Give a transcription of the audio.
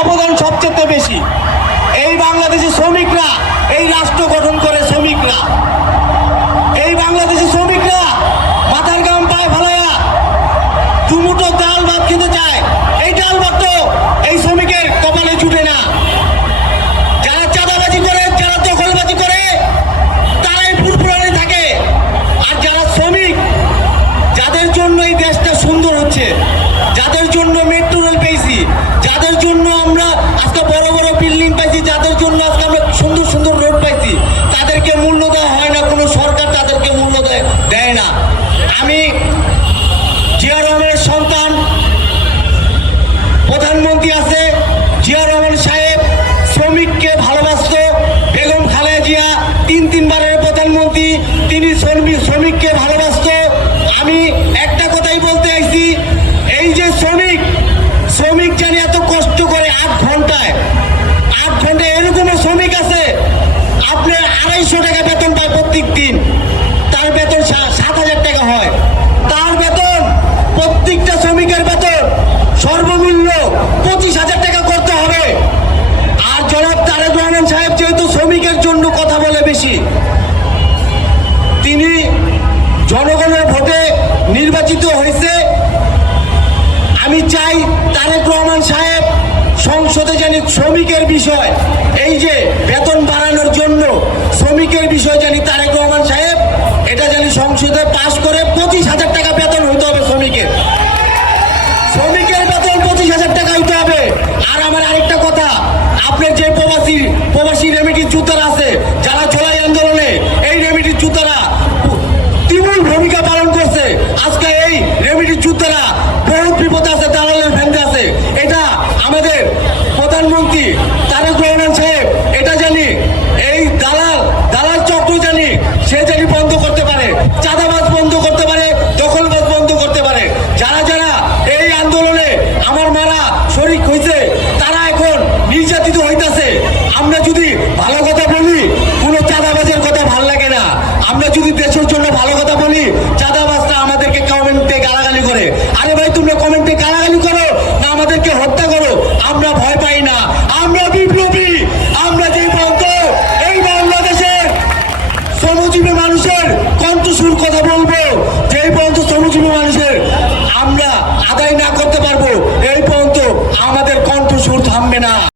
অবদান সবচেয়ে বেশি। এই বাংলাদেশি শ্রমিকরা এই রাষ্ট্র গঠন করে, শ্রমিকরা এই বাংলাদেশি শ্রমিকরা মাথার গাম পায়ে ফেলায়া দুমুঠো ডাল ভাত খেতে চায়। এই ডাল ভাত তো এই শ্রমিকের কপালে জুটে না। যারা চাঁদাবাজি করে, যারা দখলবাজি করে, তারাই ফুরফুরানি থাকে। আর যারা শ্রমিক, যাদের জন্য এই দেশটা সুন্দর হচ্ছে, যাদের জন্য মেট্রো রেল পেয়েছি, যাদের জন্য আমরা আজকে বড় বড় বিল্ডিং পাইছি, যাদের জন্য আজকে আমরা সুন্দর সুন্দর রোড পাইছি, তাদেরকে মূল্য দেওয়া হয় না। কোনো সরকার তাদেরকে মূল্য দেয় না। আমি জিয়া রহমানের সন্তান, প্রধানমন্ত্রী আছে জিয়া রহমান সাহেব, শ্রমিককে ভালোবাসত। বেগম খালেদা জিয়া তিনবারের প্রধানমন্ত্রী, তিনি শ্রমিককে ভালোবাসত। আমি একটা কথাই বলতে চাইছি, এই যে শ্রমিক জানি এত কষ্ট করে 8 ঘন্টায় এরকমও শ্রমিক আছে আপনার 250 টাকা বেতন পায় প্রত্যেক দিন। তার বেতন 7,000 টাকা হয়। তার বেতন, প্রত্যেকটা শ্রমিকের বেতন সর্বমূল্য 25,000 টাকা করতে হবে। আর জনাব তারেক রহমান সাহেব যেহেতু শ্রমিকের জন্য কথা বলে বেশি, তিনি জনগণের ভোটে নির্বাচিত হয়েছে। আমি চাই তারেক রহমান সাহেব সংসদে জানি শ্রমিকের বিষয়, এই যে বেতন বাড়ানোর জন্য শ্রমিকের বিষয় জানি তারেক রহমান সাহেব এটা জানি সংসদে পাশ করে 25,000 টাকা বেতন হইতে হবে। শ্রমিকের বেতন 25,000 টাকা হইতে হবে। আর আমার আরেকটা কথা, আপনার যে প্রবাসী রেমিডি জুতারা আছে, যারা জুলাই আন্দোলনে এই রেমিডি জুতারা তুমুল ভূমিকা পালন করছে, আজকে এই রেমিডি জুতারা বহুত বিপদে আছে, দালালের ভেন্দে আছে। এটা আমাদের প্রধানমন্ত্রী তারেক রহমান